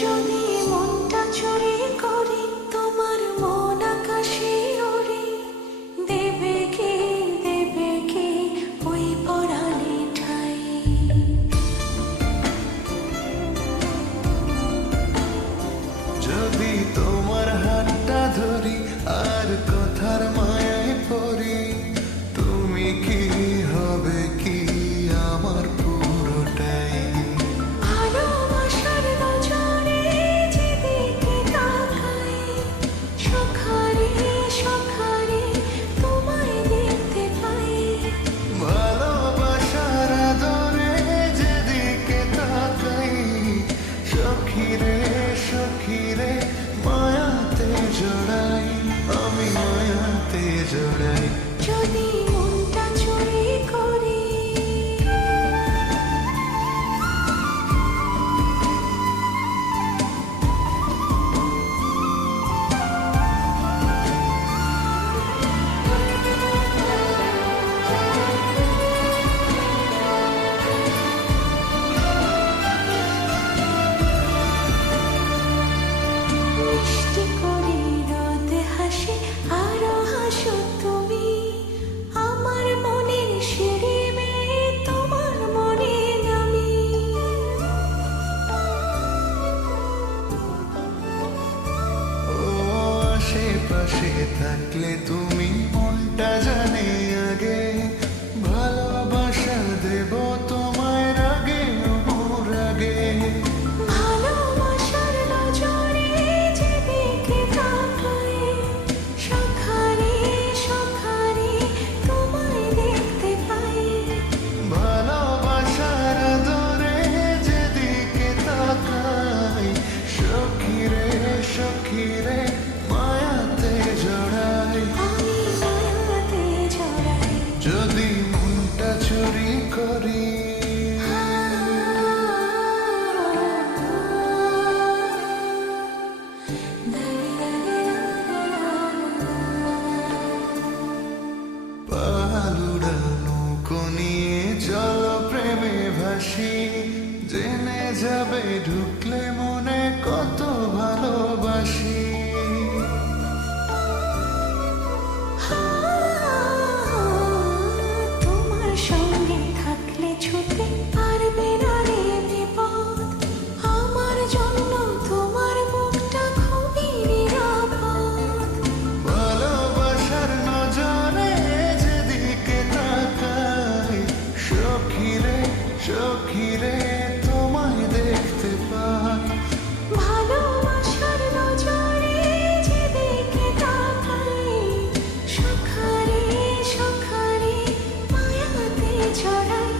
যদি মনটা চুরি করি তোমার মন আকাশে ওড়ে, দেবে কি ওই পরাণে ঠাই? যদি তোমার হাতটা ধরি আর কথার মায়ায় পড়ি, তুমি কি হবে কি আমার পুরোটাই? ভালোবাসার নজরে যেদিকে তাকাই, সখারে তোমায় দেখতে পাই। ভালোবাসার আদরে যেদিকে তাকাই, সখী রে মায়াতে জড়াই, আমি মায়াতে জড়াই। যদি মনটা চুরি করি মিষ্টি করে রোদে হাসি আরো হাসো তুমি, আমার মনের সিঁড়ি বেয়ে তোমার মনে নামি। ও আশেপাশে থাকলে তুমি মনটা জানে আগে, ভালোবাসা দেব তোমায় রাগে রাগে। ভালোবাসার নজরে যেদিকে তাকাই, সখারে তোমায় দেখতে পাই। ভালোবাসার আদরে যেদিকে তাকাই, সখী রে মায়াতে জড়াই, আমি মায়াতে জড়াই। যদি মনটা চুরি করি। পালুড়ানো নিয়ে জল প্রেমে ভাসি, জেনে যাবে ঢুকলে মনে কত ভালোবাসি। তোমার সঙ্গে থাকলে ছুটে পারবে না রে বিপদ, আমার জন্য তোমার মুখটা খুবই নিরাপদ। ভালোবাসার নজরে যেদিকে তাকাই, সখী রে তোমায় দেখতে পাই। ভালোবাসার নজরে যেদিকে তাকাই, সখারে মায়াতে জড়াই,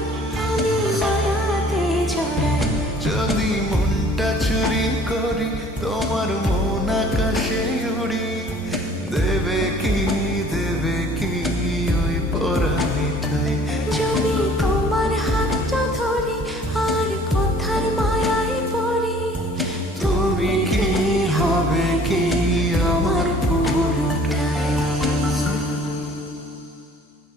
আমি মায়াতে জড়াই। যদি মনটা চুরি করি তোমার মন আকাশে উড়ি,